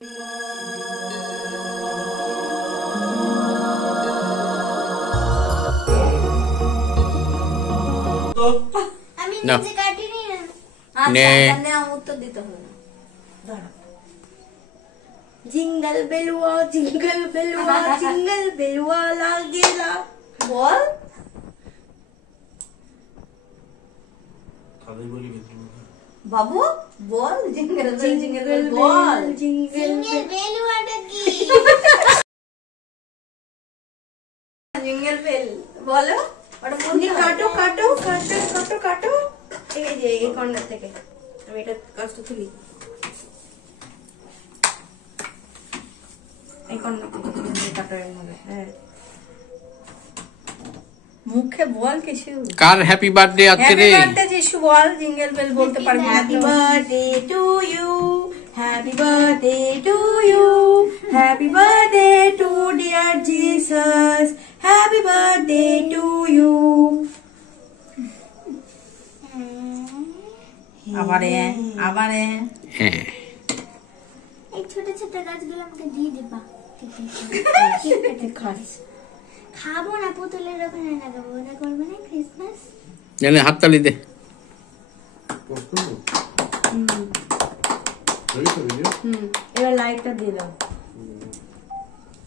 আমি নিজে কাটিনি না। আচ্ছা উত্তর দিতে হবে না। দাঁড়া। জিঙ্গল বেলুয়া জিঙ্গল বেলুয়া জিঙ্গল বেলুয়া লাগেলা। বল। খালি বলি বাবু বল জিঙ্গল বেল জিঙ্গল বেল বল জিঙ্গল বেলুয়াটা কি? জিঙ্গল বেল বলো। ওটা মুন্ডি কাটো কাটো কাটো কাটো কাটো। এই যে এই কর্নার থেকে আমি এটা কাজটা তুলি। এই কর্নার থেকে কাটো এর মধ্যে। হ্যাঁ মুখে বল কিছু। কার হ্যাপি বার্থডে আজকে রে? হ্যাপি বার্থডে যিশু বল জিঙ্গল বেল বলতে পারবি না। Happy birthday to you happy birthday to you happy birthday to dear Jesus happy birthday to you. আবারে আবারে হ্যাঁ এই ছোট ছোট গাছগুলো আমাকে দিয়ে দিবা। খাবো না, পুতুলের ওখানে লাগাবো। ওটা করবে না ক্রিসমাস। জানে হাততালি দে। এবার লাইটটা দিয়ে দাও।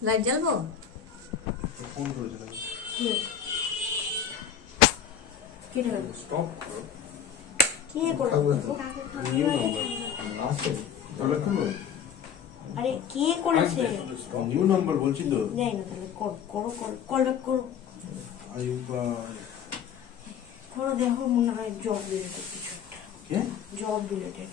লাইট জ্বালবো? ফোন করেছিল কি রে স্টপ কি করে? নিউ নাম্বার আছে তাহলে করো। আরে কে করেছে? নিউ নাম্বার বলছি তো। যাই না তাহলে করো কল ব্যাক করো। আইবা করো দেখো মনে হয় জব রিলেটেড কিছু একটা। কে জব রিলেটেড।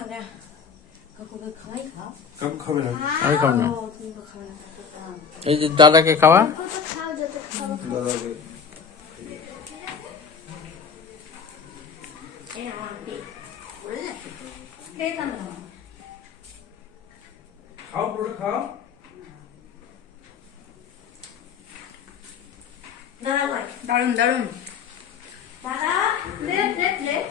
আরে কাকুকে খাওয়াই খাও। কাকু খাবে না। আমি খাবো না। তুমি তো খাবে না। এই যে দাদাকে খাওয়া। কত খাও যত খাও। দাদাকে এই আমার দে বুঝলে দে না খাও পুরোটা খাও। দাঁড়া ভাই দারুন দারুন দাদা লেট লেট লেট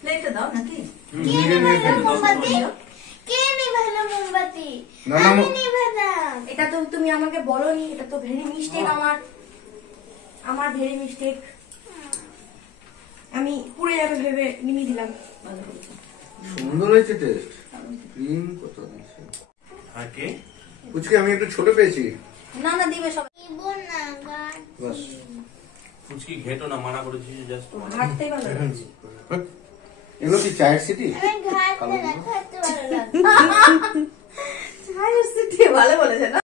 প্লেটটা দাও নাকি? কে নিভালো মোমবাতি? না, না, আমি নিভালাম। এটা তো তুমি আমাকে বলোনি। এটা তো ভেরি মিস্টেক আমার ভেরি মিস্টেক। আমি পুড়ে যাবে ভেবে নিমিয়ে দিলাম। সুন্দর হয়েছে টেস্ট। ক্রিম কত দিয়েছে? হ্যাঁ কে পুচকে আমি একটু ছোট পেয়েছি। না না দিবে সব। নিবো না গাছ। বাস ফুচকি ঘেটো না, মানা করেছিস জাস্ট ঘাটতেই ভালো লাগছে। এগুলো কি চায়ের সিটি? আমি ঘাটতে না, খাইতে ভালো লাগে। ভালো বলেছে না?